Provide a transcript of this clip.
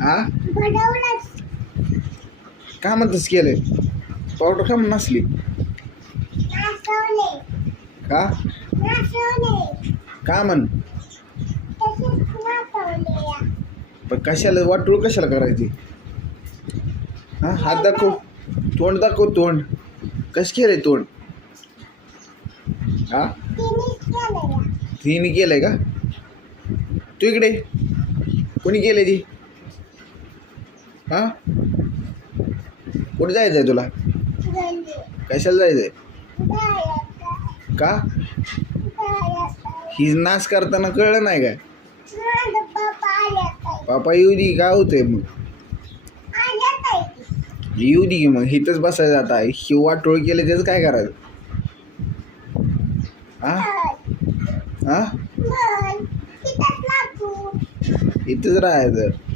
हा का म्हणतस केलंय पावडर का म्हणून नसली का का म्हण पण कशाला वाटोळ कशाला करायची हा हात दाखव तोंड दाखव तोंड कस केलंय तोंड हा तिने केलंय का तू इकडे कोणी केलंय ती हा कुठे जायचंय तुला कशाला जायचंय का ही नाच करताना कळलं नाही काय पापा येऊ दे काय होतंय मग येऊ दे की मग इथंच बसायचं आता ही वाटोळ केलं त्याचं काय करायचं हा हा इथंच राहायचं